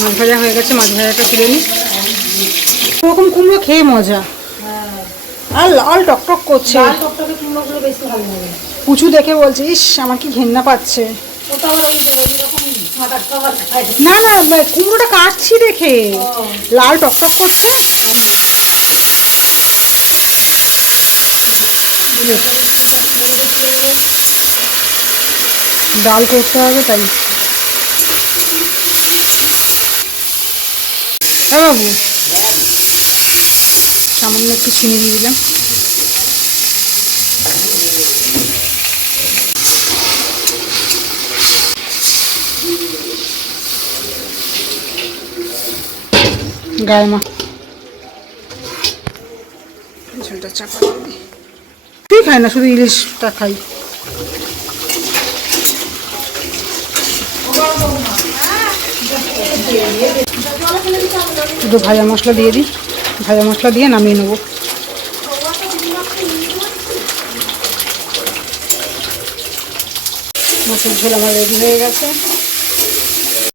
মাছ ভাজা হয়ে গেছে মাছ ভাজাটা তুলে নিই। ওরকম কুমড়ো খেয়ে মজা। আর লাল টকটক করছে। পুচু দেখে বলছে ইস আমার কি ঘেন্না পাচ্ছে। না না কুমড়োটা কাটছি দেখে। লাল টকটক করছে। ডাল করতে হবে তাই। হ্যাঁ বাবু সামান্য একটু চিনি দিয়ে দিলাম। গায়ে মা। ঝোলটা চাপা তুই খাই না শুধু ইলিশটা খাই। শুধু ভাজা মশলা দিয়ে দিই। ভাজা মশলা দিয়ে নামিয়ে নেব। মাছের ঝোল আমার রেডি হয়ে গেছে।